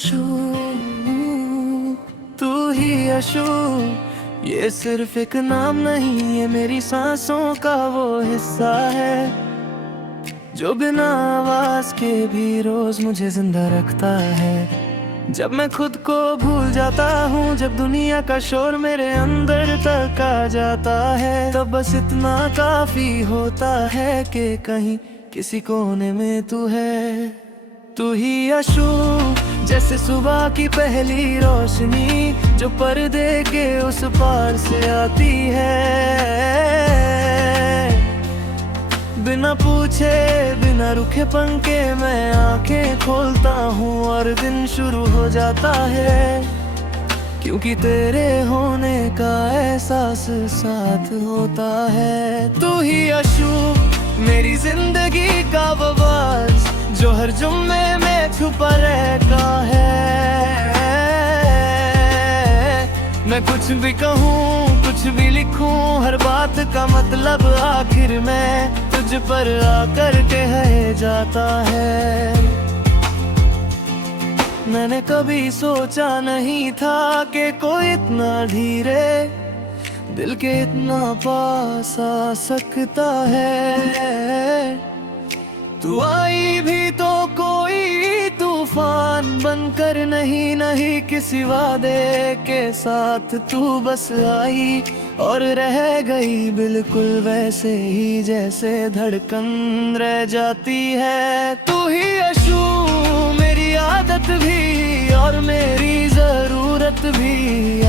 अशू, तू ही अशू। ये सिर्फ एक नाम नहीं, ये मेरी सांसों का वो हिस्सा है जो बिना आवाज के भी रोज मुझे जिंदा रखता है। जब मैं खुद को भूल जाता हूँ, जब दुनिया का शोर मेरे अंदर तक आ जाता है, तब बस इतना काफी होता है कि कहीं किसी कोने में तू है। तू ही अशू, जैसे सुबह की पहली रोशनी जो पर्दे के उस पार से आती है। बिना पूछे बिना रुके पंखे मैं आंखें खोलता हूँ और दिन शुरू हो जाता है, क्योंकि तेरे होने का एहसास साथ होता है। तू ही अशू, मेरी जिंदगी का आवाज जो हर जुम्मे में छुपा रहता है। मैं कुछ भी कहूँ कुछ भी लिखूं, हर बात का मतलब आखिर में तुझ पर आकर के है जाता है। मैंने कभी सोचा नहीं था कि कोई इतना धीरे दिल के इतना पास आ सकता है। तू आई भी तो कोई तूफान बनकर नहीं, नहीं किसी वादे के साथ तू बस आई और रह गई बिल्कुल वैसे ही जैसे धड़कन रह जाती है। तू ही अशू, मेरी आदत भी और मेरी जरूरत भी।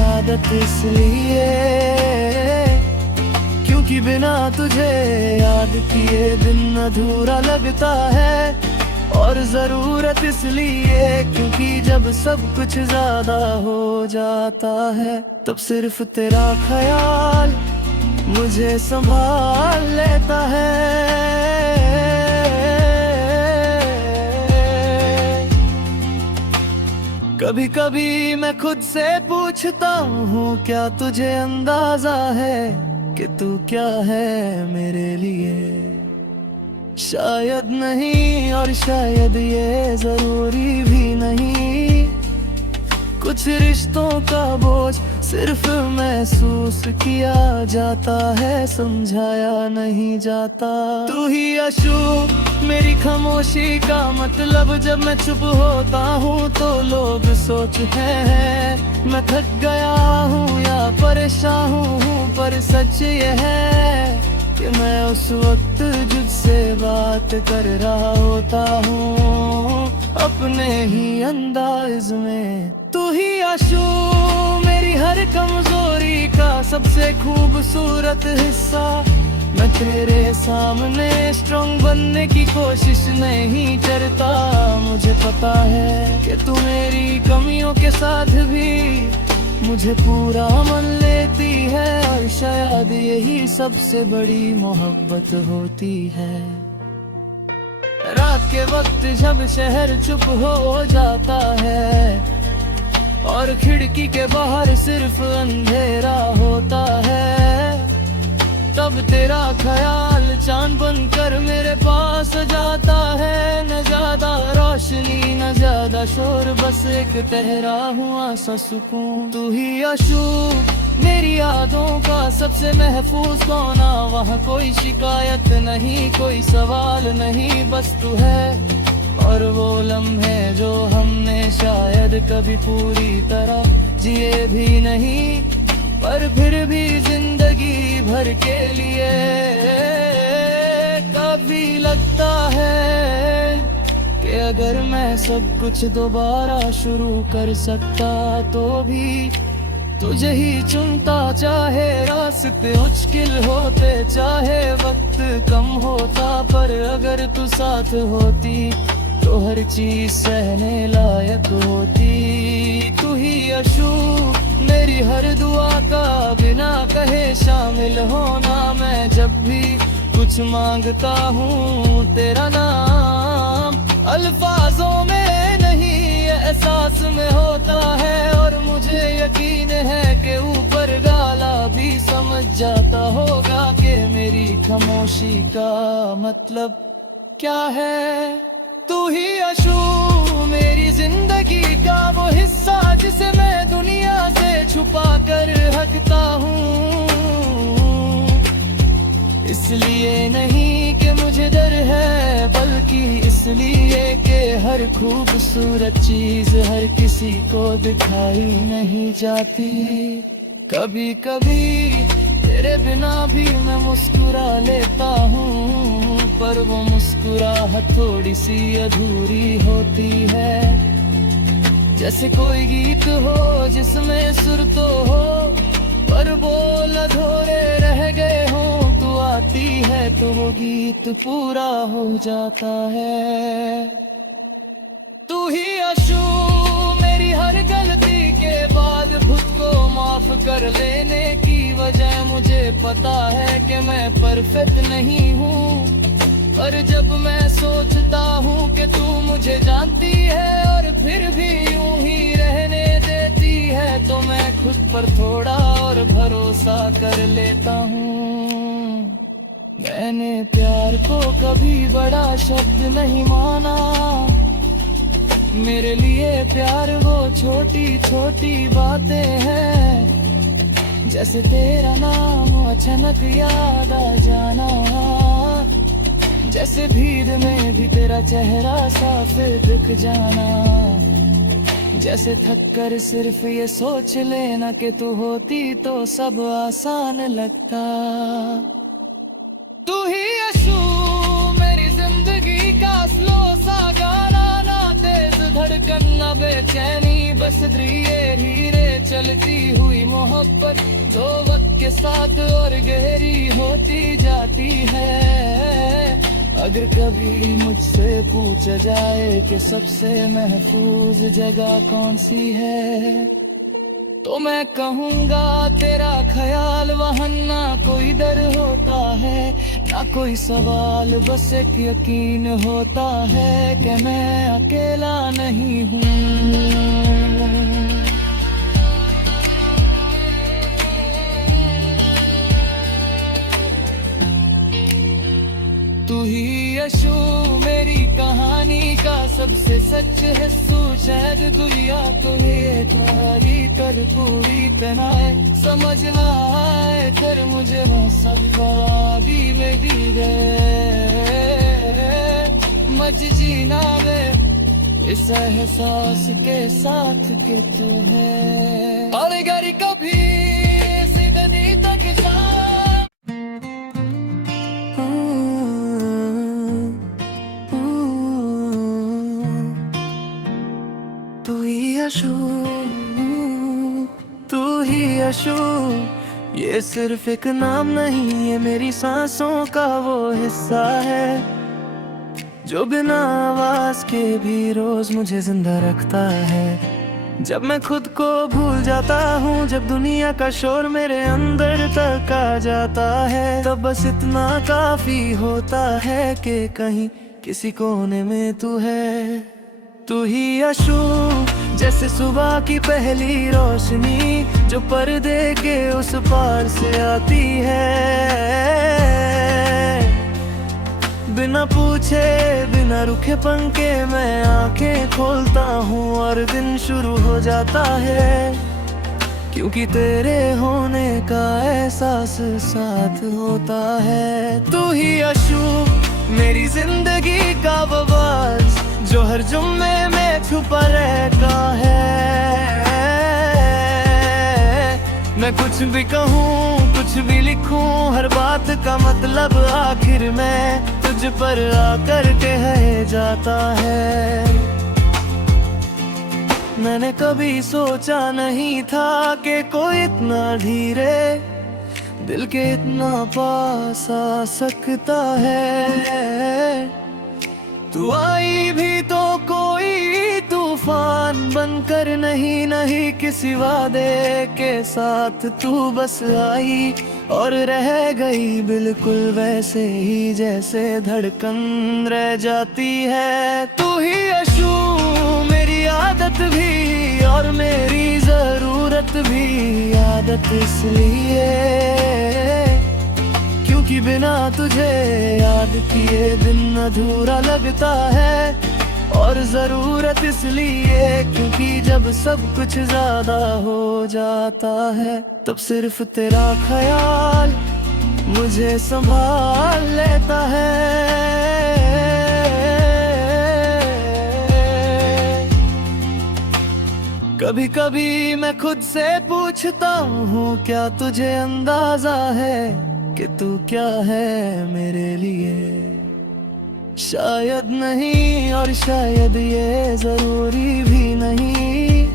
आदत इसलिए क्योंकि बिना तुझे याद किए दिन अधूरा लगता है, और जरूरत इसलिए क्योंकि जब सब कुछ ज्यादा हो जाता है, तब सिर्फ तेरा ख्याल मुझे संभाल लेता है। कभी कभी मैं खुद से पूछता हूँ, क्या तुझे अंदाजा है कि तू क्या है मेरे लिए? शायद नहीं, और शायद ये जरूरी भी नहीं। कुछ रिश्तों का बोझ सिर्फ महसूस किया जाता है, समझाया नहीं जाता। तू ही अशू, मेरी खामोशी का मतलब जब मैं चुप होता हूँ तो लोग सोचते हैं मैं थक गया हूँ या परेशान हूँ, पर सच ये है कि मैं उस वक्त तुझसे बात कर रहा होता हूँ अपने ही अंदाज में। तू ही अशू, मेरी हर कमजोरी का सबसे खूबसूरत हिस्सा। मैं तेरे सामने स्ट्रॉन्ग बनने की कोशिश नहीं करता, मुझे पता है कि तू मेरी कमियों के साथ भी मुझे पूरा मन लेती है, और शायद यही सबसे बड़ी मोहब्बत होती है। रात के वक्त जब शहर चुप हो जाता है और खिड़की के बाहर सिर्फ अंधेरा होता है, तब तेरा ख्याल चांद बनकर मेरे पास जाता है। न ज्यादा रोशनी न ज्यादा शोर, बस एक ठहरा हुआ सा सुकून। तू ही अशू, मेरी यादों का सबसे महफूज कोना, वहाँ कोई शिकायत नहीं कोई सवाल नहीं, बस तू है और वो लम्हे जो हमने शायद कभी पूरी तरह जिए भी नहीं, पर फिर भी जिंदगी भर के लिए काफी लगता है कि अगर मैं सब कुछ दोबारा शुरू कर सकता तो भी तुझे ही चुनता। चाहे रास्ते मुश्किल होते, चाहे वक्त कम होता, पर अगर तू साथ होती तो हर चीज सहने लायक होती। तू ही अशू, मेरी हर दुआ का बिना कहे शामिल होना। मैं जब भी कुछ मांगता हूँ तेरा नाम, अल्फाजों में नहीं एहसास में होता है, और मुझे यकीन है कि ऊपर गाला भी समझ जाता होगा कि मेरी खामोशी का मतलब क्या है। तू ही अशू मेरी जिंदगी का वो हिस्सा जिसे मैं दुनिया से छुपा कर हकता हूँ। इसलिए नहीं कि मुझे डर है, बल्कि इसलिए कि हर खूबसूरत चीज हर किसी को दिखाई नहीं जाती। कभी कभी तेरे बिना भी मैं मुस्कुरा लेता हूँ, पर वो मुस्कुराहट थोड़ी सी अधूरी होती है। जैसे कोई गीत हो जिसमें सुर तो हो, पर बोल अधूरे रह गए हो। तू आती है तो वो गीत पूरा हो जाता है। तू ही अशू मेरी हर गलती के बाद खुद को माफ कर लेने की वजह। मुझे पता है कि मैं परफेक्ट नहीं हूँ, पर जब मैं सोचता हूँ कि तू मुझे जानती है और फिर भी यूं ही रहने देती है, तो मैं खुद पर थोड़ा और भरोसा कर लेता हूँ। मैंने प्यार को कभी बड़ा शब्द नहीं माना, मेरे लिए प्यार वो छोटी छोटी बातें हैं। जैसे तेरा नाम अचानक याद आ जाना, जैसे भीड़ में भी तेरा चेहरा साफ दिख जाना, जैसे थक कर सिर्फ ये सोच लेना कि तू होती तो सब आसान लगता। तू ही अशू मेरी जिंदगी का स्लो सा गाना, ना तेज धड़कन ना बेचैनी, बस धीरे धीरे चलती हुई मोहब्बत तो वक्त के साथ और गहरी होती जाती है। अगर कभी मुझसे पूछा जाए कि सबसे महफूज जगह कौन सी है, तो मैं कहूँगा तेरा ख्याल। वहाँ ना कोई डर होता है ना कोई सवाल, बस एक यकीन होता है कि मैं अकेला नहीं हूँ। तू ही अशू मेरी कहानी का सबसे सच है सू। शायद दुनिया तो ये तारी कर पूरी तरह समझ ना आए, कर मुझे वो सब वादी में दी गए। मज जीना में इस एहसास के साथ के तू है, और अगर कभी सिद्धि तक जा तू ही अशू, तू ही अशू। ये सिर्फ एक नाम नहीं, ये मेरी सांसों का वो हिस्सा है जो बिना आवाज के भी रोज मुझे जिंदा रखता है। जब मैं खुद को भूल जाता हूँ, जब दुनिया का शोर मेरे अंदर तक आ जाता है, तब बस इतना काफी होता है कि कहीं किसी कोने में तू है। तू ही अशू जैसे सुबह की पहली रोशनी जो पर्दे के उस पार से आती है। बिना पूछे बिना रुके पंखे मैं आंखें खोलता हूँ और दिन शुरू हो जाता है, क्योंकि तेरे होने का एहसास साथ होता है। तू ही अशू मेरी जिंदगी का आवाज जो हर जुम्मे में छुपा रहता है। मैं कुछ भी कहूँ कुछ भी लिखूं, हर बात का मतलब आखिर में तुझ पर आकर के है जाता है। मैंने कभी सोचा नहीं था कि कोई इतना धीरे दिल के इतना पास आ सकता है। तू आई भी तो कोई तूफान बनकर नहीं, नहीं किसी वादे के साथ तू बस आई और रह गई बिल्कुल वैसे ही जैसे धड़कन रह जाती है। तू ही अशू मेरी आदत भी और मेरी जरूरत भी, आदत इसलिए क्योंकि बिना तुझे याद किए दिन अधूरा लगता है। और जरूरत इसलिए क्योंकि जब सब कुछ ज्यादा हो जाता है तब सिर्फ तेरा ख्याल मुझे संभाल लेता है। कभी कभी मैं खुद से पूछता हूँ क्या तुझे अंदाजा है कि तू क्या है मेरे लिए। शायद नहीं और शायद ये जरूरी भी नहीं,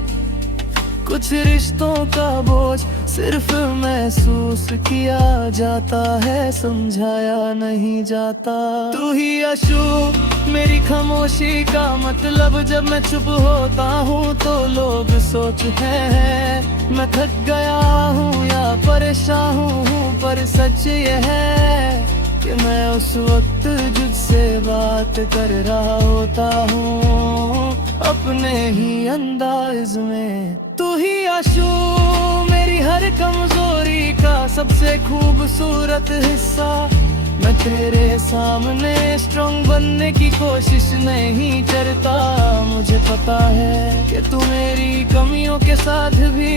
कुछ रिश्तों का बोझ सिर्फ महसूस किया जाता है, समझाया नहीं जाता। तू ही आशू मेरी खामोशी का मतलब, जब मैं चुप होता हूँ तो लोग सोचते हैं मैं थक गया हूँ या परेशान हूँ, पर सच ये है कि मैं उस वक्त तुझसे बात कर रहा होता हूँ अपने ही अंदाज में। तू ही आशू मेरी हर कमजोरी का सबसे खूबसूरत हिस्सा, मैं तेरे सामने स्ट्रॉन्ग बनने की कोशिश नहीं करता। मुझे पता है कि तू मेरी कमियों के साथ भी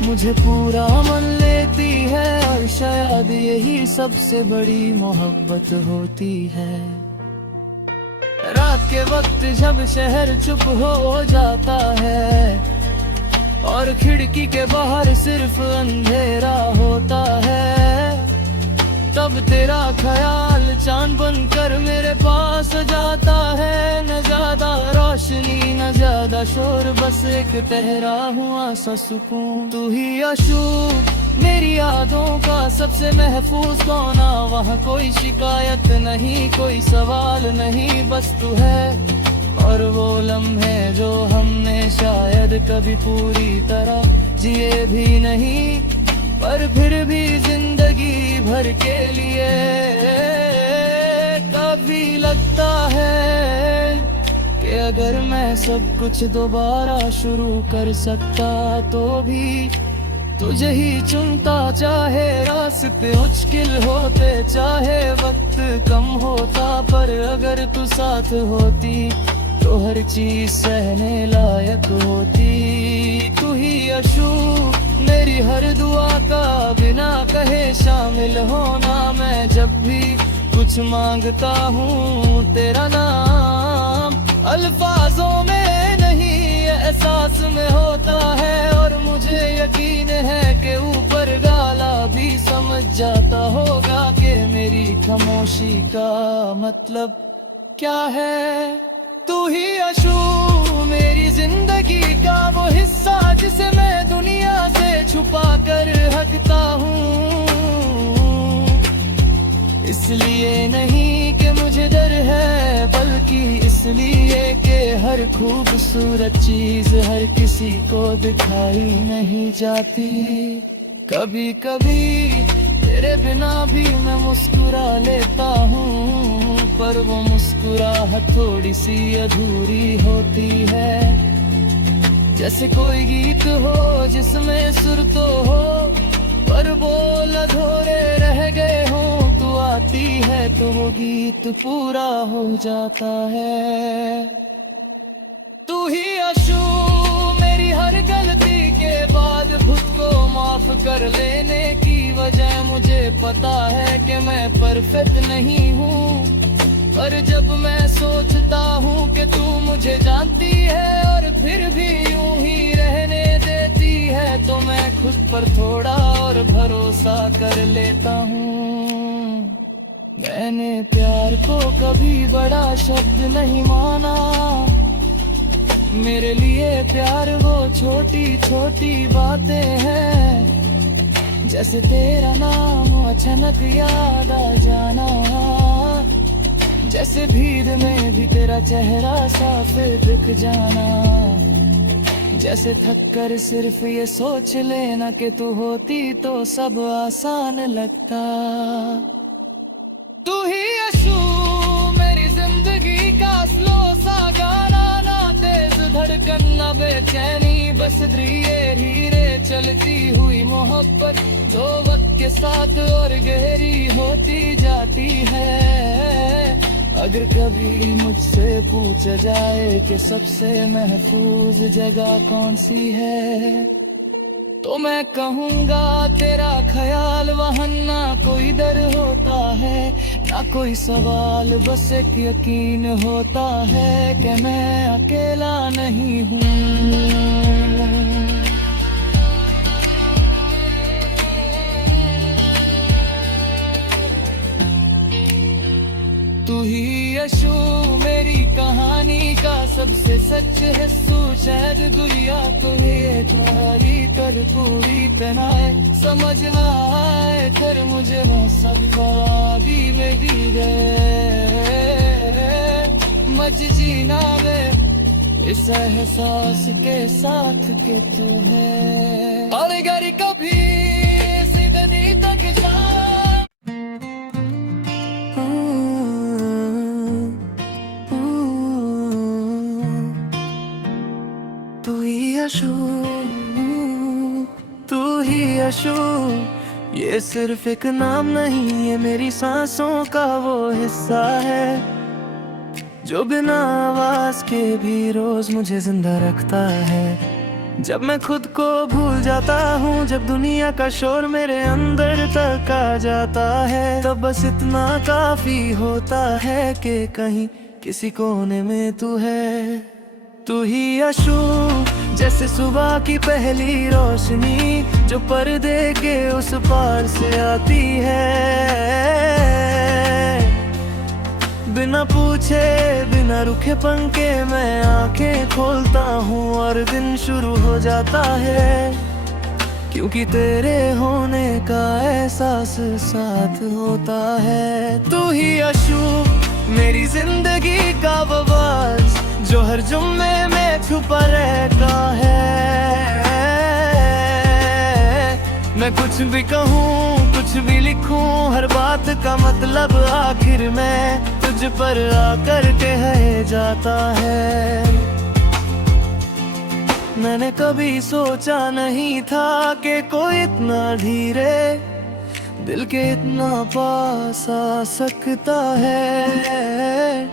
मुझे पूरा मन लेती है, और शायद यही सबसे बड़ी मोहब्बत होती है। रात के वक्त जब शहर चुप हो जाता है और खिड़की के बाहर सिर्फ अंधेरा होता है, तब तेरा ख्याल चांद बनकर मेरे पास जाता है। न ज्यादा रोशनी न ज्यादा शोर, बस एक ठहरा हुआ सा सुकून। तू ही आशू मेरी यादों का सबसे महफूज कोना, वहाँ कोई शिकायत नहीं कोई सवाल नहीं, बस तू है और वो लम्हे जो हमने शायद कभी पूरी तरह जिए भी नहीं, पर फिर भी जिंदगी भर के लिए कभी लगता है कि अगर मैं सब कुछ दोबारा शुरू कर सकता तो भी तुझे ही चुनता। चाहे रास्ते मुश्किल होते, चाहे वक्त कम होता, पर अगर तू साथ होती तो हर चीज सहने लायक होती। तू ही आशू मेरी हर दुआ का बिना कहे शामिल होना, मैं जब भी कुछ मांगता हूँ तेरा नाम अल्फाजों में नहीं एहसास में होता है, और मुझे यकीन है कि ऊपर गाला भी समझ जाता होगा कि मेरी खामोशी का मतलब क्या है। तू ही आशू मेरी जिंदगी का वो हिस्सा जिसे मैं दुनिया से छुपा कर हकता हूँ, इसलिए नहीं कि मुझे डर है बल्कि इसलिए कि हर खूबसूरत चीज हर किसी को दिखाई नहीं जाती। कभी कभी तेरे बिना भी मैं मुस्कुरा लेता हूँ, पर वो मुस्कुराहट थोड़ी सी अधूरी होती है, जैसे कोई गीत हो जिसमें सुर तो हो पर बोल अधूरे रह गए हो। तू आती है तो वो गीत पूरा हो जाता है। तू ही आशू मेरी हर गलती के बाद खुद को माफ कर लेने की वजह, मुझे पता है कि मैं परफेक्ट नहीं हूँ, पर जब मैं सोचता हूँ कि तू मुझे जानती है और फिर भी यूं ही रहने देती है, तो मैं खुद पर थोड़ा और भरोसा कर लेता हूँ। मैंने प्यार को कभी बड़ा शब्द नहीं माना, मेरे लिए प्यार वो छोटी छोटी बातें हैं, जैसे तेरा नाम अचानक याद आ जाना, जैसे भीड़ में भी तेरा चेहरा साफ दिख जाना, जैसे थक कर सिर्फ ये सोच लेना कि तू होती तो सब आसान लगता। तू ही आशू मेरी जिंदगी का स्लो सा गाना, ना तेज धड़कन ना बेचैनी, बस धीरे धीरे चलती हुई मोहब्बत तो वक्त के साथ और गहरी होती जाती है। अगर कभी मुझसे पूछा जाए कि सबसे महफूज जगह कौन सी है, तो मैं कहूँगा तेरा ख्याल। वहाँ ना कोई डर होता है, ना कोई सवाल, बस एक यकीन होता है कि मैं अकेला नहीं हूँ। तू ही यशु मेरी कहानी का सबसे सच है सू। शायद दुनिया तो ये तारी कर पूरी तरह समझ ना आए, कर मुझे वो सब वादी में दी गए। मज जीना में इस एहसास के साथ के तू है। और अगर कभी सिद्धि तक जा तू ही यशु, तू ही यशु। ये सिर्फ एक नाम नहीं, ये मेरी सांसों का वो हिस्सा है जो बिना आवाज के भी रोज मुझे जिंदा रखता है। जब मैं खुद को भूल जाता हूँ, जब दुनिया का शोर मेरे अंदर तक आ जाता है, तब बस इतना काफी होता है कि कहीं किसी कोने में तू है। तू ही यशु, जैसे सुबह की पहली रोशनी जो पर्दे के उस पार से आती है। बिना पूछे बिना रुके पंखे मैं आंखें खोलता हूँ और दिन शुरू हो जाता है, क्योंकि तेरे होने का एहसास साथ होता है। तू ही यशु मेरी जिंदगी का आवाज जो हर जुम्मे में छुपा रहता है। मैं कुछ भी कहूँ कुछ भी लिखूं, हर बात का मतलब आखिर में तुझ पर आकर के है जाता है। मैंने कभी सोचा नहीं था कि कोई इतना धीरे दिल के इतना पास आ सकता है।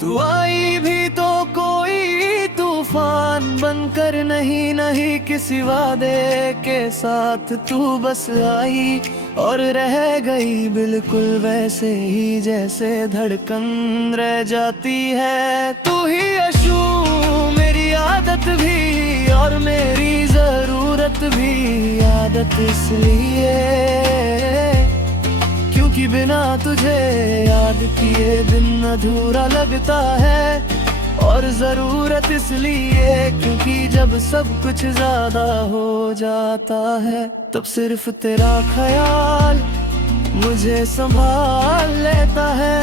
तू आई भी तो कोई तूफान बनकर नहीं, नहीं किसी वादे के साथ तू बस आई और रह गई बिल्कुल वैसे ही जैसे धड़कन रह जाती है। तू ही यशु मेरी आदत भी और मेरी जरूरत भी। आदत इसलिए क्योंकि बिना तुझे याद किए दिन अधूरा लगता है, और जरूरत इसलिए क्योंकि जब सब कुछ ज्यादा हो जाता है, तब सिर्फ तेरा ख्याल मुझे संभाल लेता है।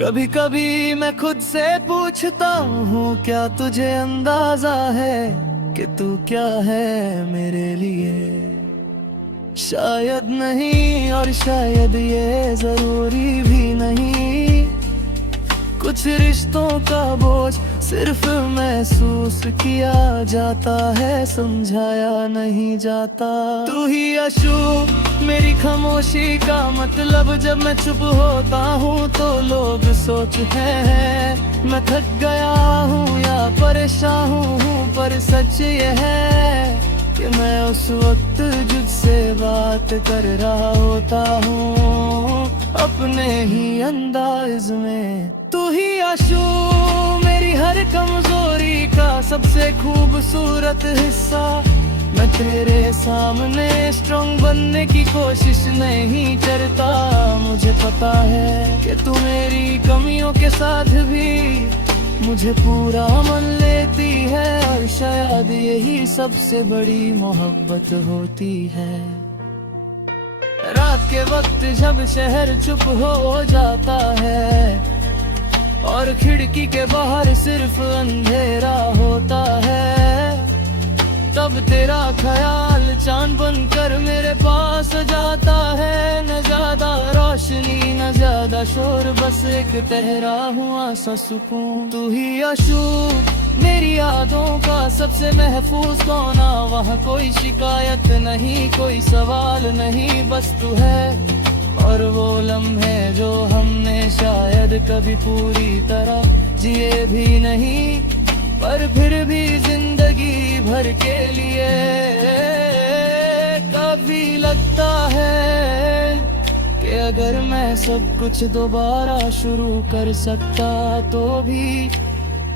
कभी कभी मैं खुद से पूछता हूँ, क्या तुझे अंदाजा है कि तू क्या है मेरे लिए? शायद नहीं और शायद ये जरूरी भी नहीं। कुछ रिश्तों का बोझ सिर्फ महसूस किया जाता है, समझाया नहीं जाता। तू ही यशु मेरी खामोशी का मतलब। जब मैं चुप होता हूँ तो लोग सोचते हैं मैं थक गया हूँ या परेशान हूँ, पर सच ये है कि मैं उस वक्त तुझसे बात कर रहा होता हूँ अपने ही अंदाज में। तू ही यशु मेरी हर कमजोरी का सबसे खूबसूरत हिस्सा। मैं तेरे सामने स्ट्रॉन्ग बनने की कोशिश नहीं करता। मुझे पता है कि तू मेरी कमियों के साथ भी मुझे पूरा मन लेती है, और शायद यही सबसे बड़ी मोहब्बत होती है। रात के वक्त जब शहर चुप हो जाता है और खिड़की के बाहर सिर्फ अंधेरा होता है, तब तेरा ख्याल चांद बनकर मेरे पास जाता है। न ज्यादा रोशनी न ज्यादा शोर, बस एक ठहरा हुआ सा सुकून। तू ही यशु मेरी यादों का सबसे महफूज कोना, वहाँ कोई शिकायत नहीं, कोई सवाल नहीं, बस तू है और वो लम्हे जो हमने शायद कभी पूरी तरह जिए भी नहीं, पर फिर भी जिंदगी भर के लिए कभी लगता है कि अगर मैं सब कुछ दोबारा शुरू कर सकता तो भी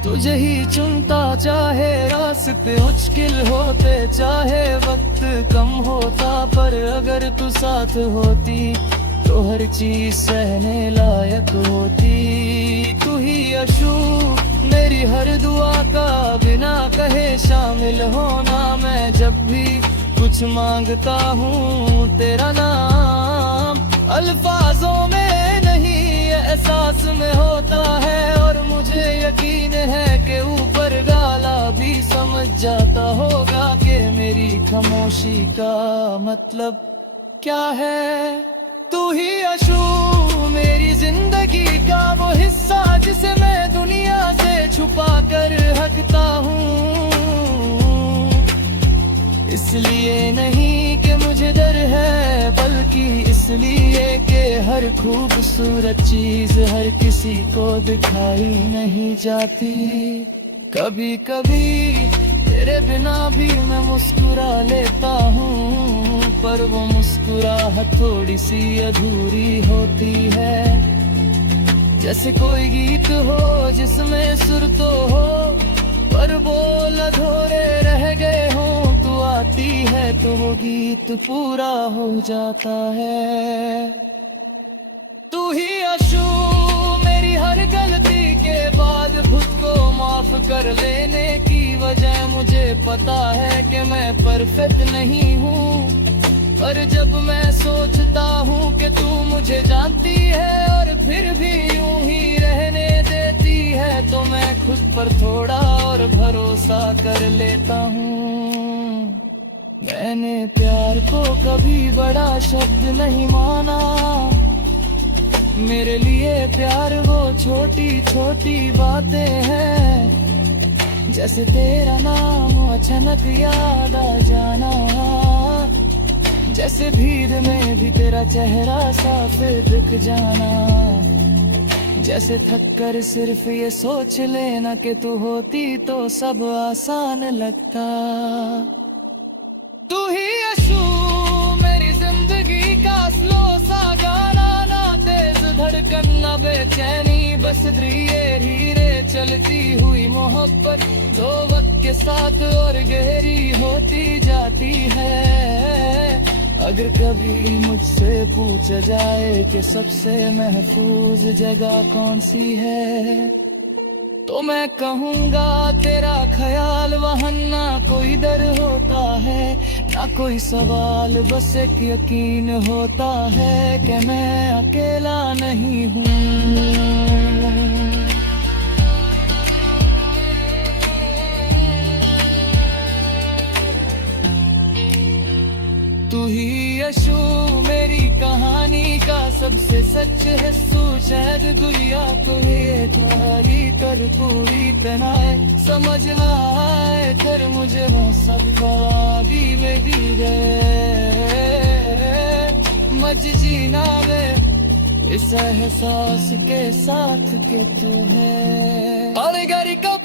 तुझे ही चुनता। चाहे रास्ते मुश्किल होते, चाहे वक्त कम होता, पर अगर तू साथ होती तो हर चीज सहने लायक होती। तू ही यशु मेरी हर दुआ का, बिना कहे शामिल होना। मैं जब भी कुछ मांगता हूँ तेरा नाम, अल्फाजों में नहीं एहसास में होता है, और मुझे यकीन है कि ऊपर गाला भी समझ जाता होगा कि मेरी खामोशी का मतलब क्या है। तू ही यशु मेरी जिंदगी का वो हिस्सा जिसे मैं दुनिया से छुपा कर हकता हूँ, इसलिए नहीं कि मुझे डर है, बल्कि इसलिए कि हर खूबसूरत चीज हर किसी को दिखाई नहीं जाती। कभी कभी तेरे बिना भी मैं मुस्कुरा लेता हूँ, पर वो मुस्कुराहट थोड़ी सी अधूरी होती है। जैसे कोई गीत हो जिसमें सुर तो हो, पर बोल अधूरे रह गए हो। तू आती है तो वो गीत पूरा हो जाता है। तू ही यशु मेरी हर गलती के बाद खुद को माफ कर लेने की वजह। मुझे पता है कि मैं परफेक्ट नहीं हूँ, पर जब मैं सोचता हूँ कि तू मुझे जानती है और फिर भी यूं ही रहने देती है, तो मैं खुद पर थोड़ा और भरोसा कर लेता हूँ। मैंने प्यार को कभी बड़ा शब्द नहीं माना, मेरे लिए प्यार वो छोटी छोटी बातें हैं। जैसे तेरा नाम अचानक याद आ जाना, जैसे भीड़ में भी तेरा चेहरा साफ दिख जाना, जैसे थक कर सिर्फ ये सोच लेना कि तू होती तो सब आसान लगता। तू ही यशु मेरी जिंदगी का स्लो सा गाना, ना तेज धड़कन ना बेचैनी, बस धीरे धीरे चलती हुई मोहब्बत तो वक्त के साथ और गहरी होती जाती है। अगर कभी मुझसे पूछा जाए कि सबसे महफूज जगह कौन सी है, तो मैं कहूँगा तेरा ख्याल। वहाँ ना कोई डर होता है ना कोई सवाल, बस एक यकीन होता है कि मैं अकेला नहीं हूँ। तू ही यशु मेरी कहानी का सबसे सच है सू, शायद दुनिया को ये तारी कर पूरी तरह समझ ना आए, कर मुझे वो सब वादी में दी गए। मज जीना में इस एहसास के साथ के तू है, और घर कब